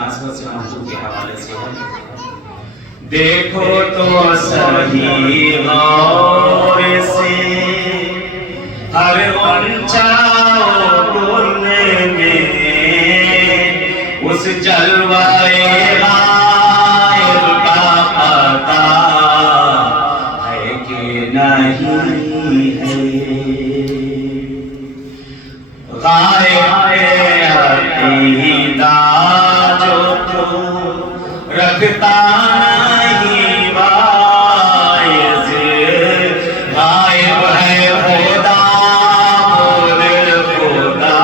مناسبت سے موضوع کے حوالے سے ہے۔ دیکھو تو صحیح غور سے ہر غنچہ و گل میں اس جلوائے غائب کا پتہ ہے کہ نہیں ہے۔ غائب عقیدہ جو تو رکھتا نہیں باعث، غائب ہے خدا بول خدا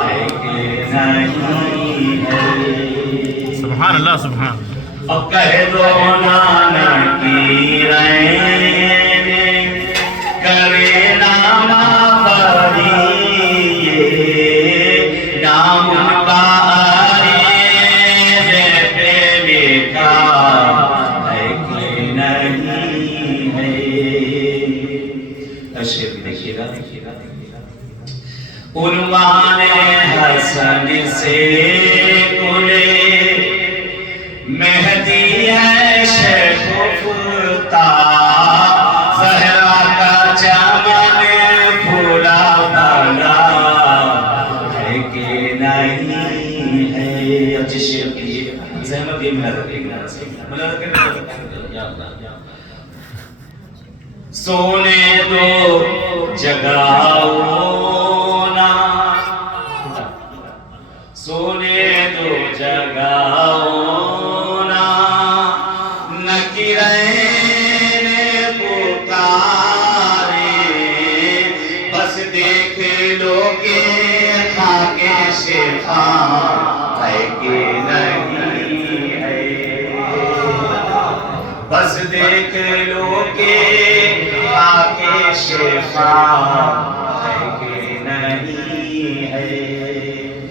ہے کہ نہیں ہے۔ سبحان اللہ سبحان اللہ۔ اب کہہ دو نانک کی رین کرے نام آفریے، نام ان کا عریض پہ لکھا ہے کہ نہیں ہے۔ اشعر دیکھیے گا عنوان حسن سے کلے مہدی ہے شگفتہ، زہرا کا چمن پھولا بھلا ہے کہ نہیں ہے۔ اچھی شعر کی زحمت یہ میرا دیکھنا سونے دو جگاؤ نا، سونے دو جگاؤ نا، نکرین پکارے، بس دیکھ لو کہ خاک شفا ہے کہ نہیں ہے۔ بس دیکھ لو کہ خاک شفا